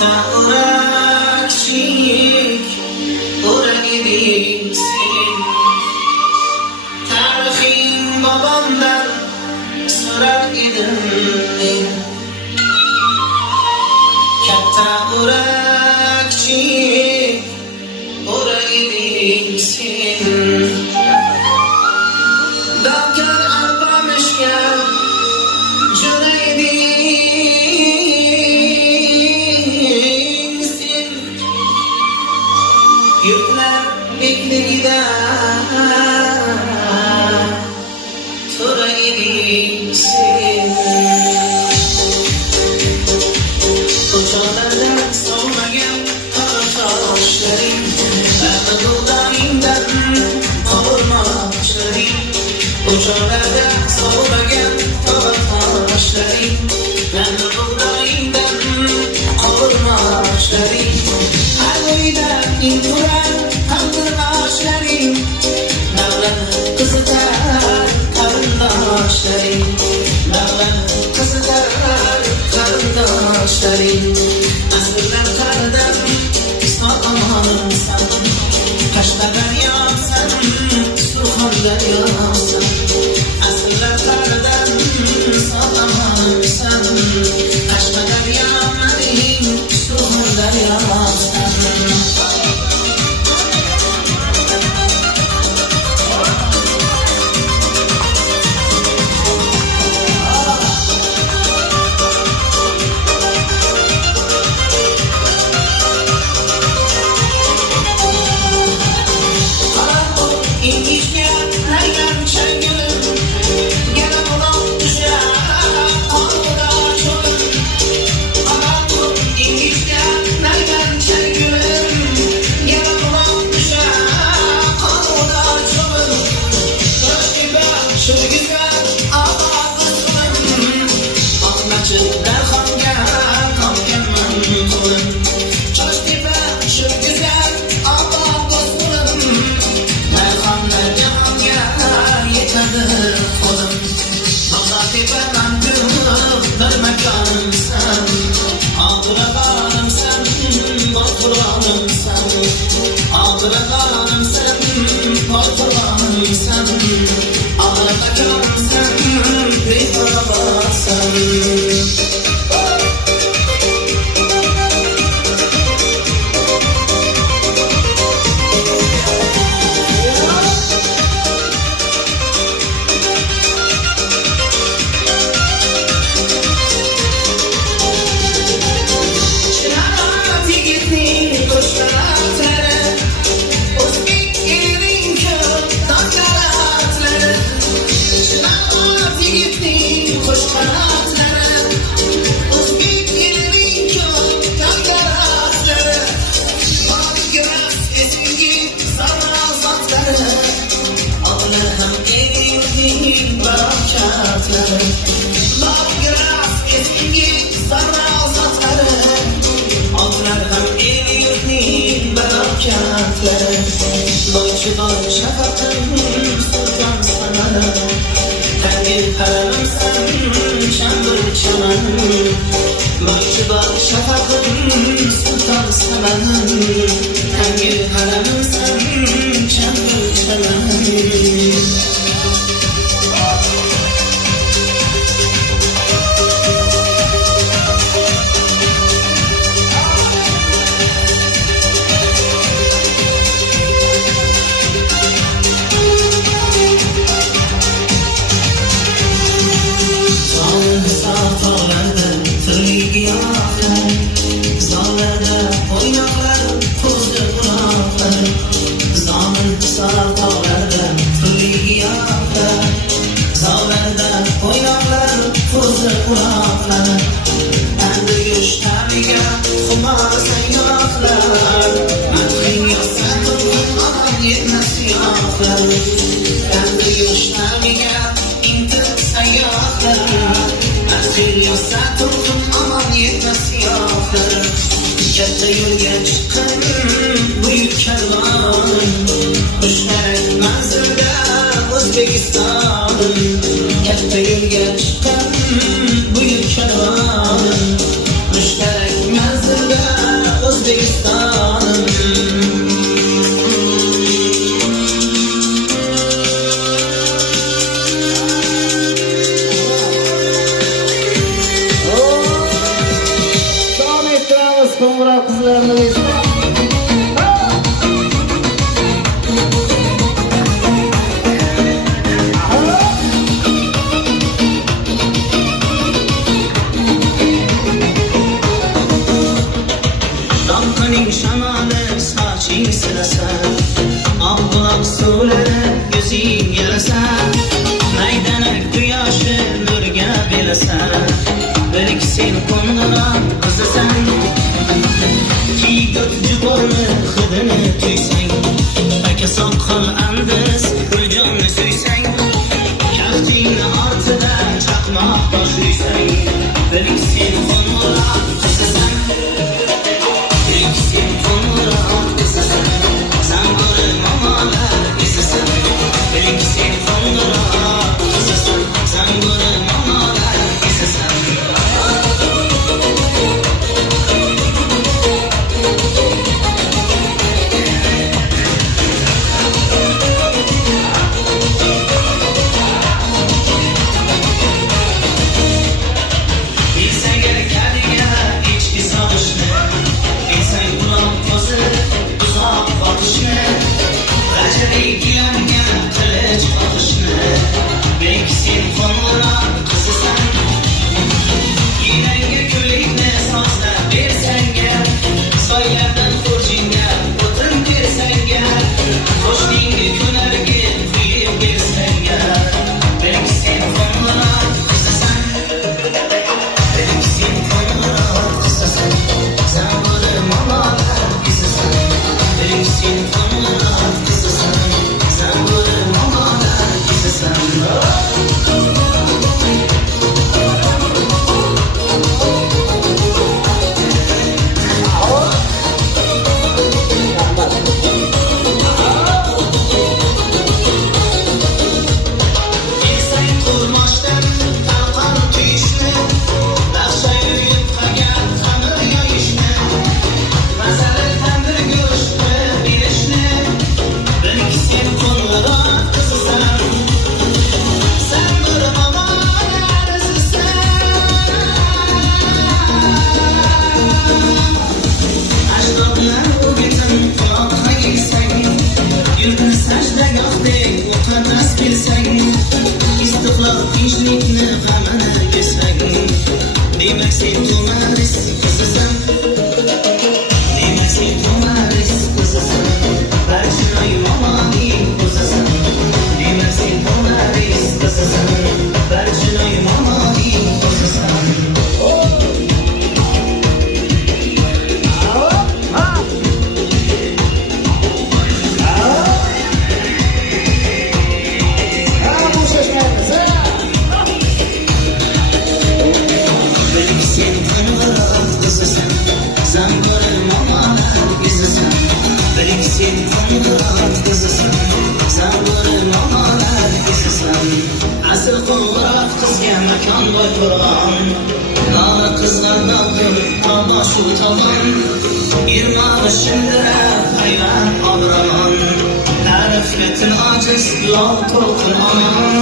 katta urak kichik urak eding sen. Tarixing bobomdan so'rar edim men. Katta urak kichik urak eding sen. Doktor alpamishga jo'ra eding sen. Yurtlar bekligida to'ra eding sen. O'choqlarda so'lmagan qarashlaring, bug'doyingdan qovurmoqchilaring. O'choqlarda so'lmagan qarashlaring, bug'doyingdan qovurmoqchilaring. Alvida inturar qalbinoshlaring, davlani qizitar qarindoshlaring, davlani qizitar qarindoshlaring. Asrlar qaridan sog' omonsan, Qashqadaryosan, Surxondaryosan. Asrlar qaridan sog' omonsan, Qashqadaryomaning, Surxondaryosan. Boychi boy shafaqim sulton samanim, Tangir haramimsan shamdur chamanim. Boychi boy shafaqim sulton samanim, Tangir haramimsan shamdur chamanim. Katta yo'lga chiqqan buyuk karvon, Qushlar manzilda O'zbekiston. Katta yo'lga chiqqan buyuk karvon, Qushlar manzilda Belki sen qo'ng'iroq qizasan, kiyik juborni hidini tuysang, aka soqol andiz o'ljonni suysang, kaftingni ortida chaqmoq boshlaysan. Belki sen qo'ng'iroq qizasan, belki sen qo'ng'iroq qizasan, zambori momolar esasan. Belki sen qo'ng'iroq qizasan, zambori momolar esasan. Belki sen qo'ng'iroq qizasan, yelangga ko'ylakni sozlab bersanga, soylardan xo'jingga o'tin bersanga, qo'shningga ko'narga quyib bersanga. Belki sen qo'ng'iroq qizasan, belki sen qo'ng'iroq qizasan, zambori momolar esasan. Belki sen qo'ng'iroq qizasan, zambori momolar esasan. Yurtni sajdagohdek muqaddas bilsang, istiqlol tinchlikni g'amini bilsang, demak sen to'maris qizasan, demak sen to'maris qizasan, barchinoy momoning qizasan. Demak sen to'maris qizasan, barchinoy momoning qizasan. Zambori momolar esasan. Belki sen qo'ng'iroq qizasan, zambori momolar esasan. Asl qo'ng'iroq qizga makon boy Qur'on, nola qizg'aldoqdir tobo shu tomon. Irmog'i shildirab hayvon obro'mon, ta'rifga til ojiz lol to'lqin omon.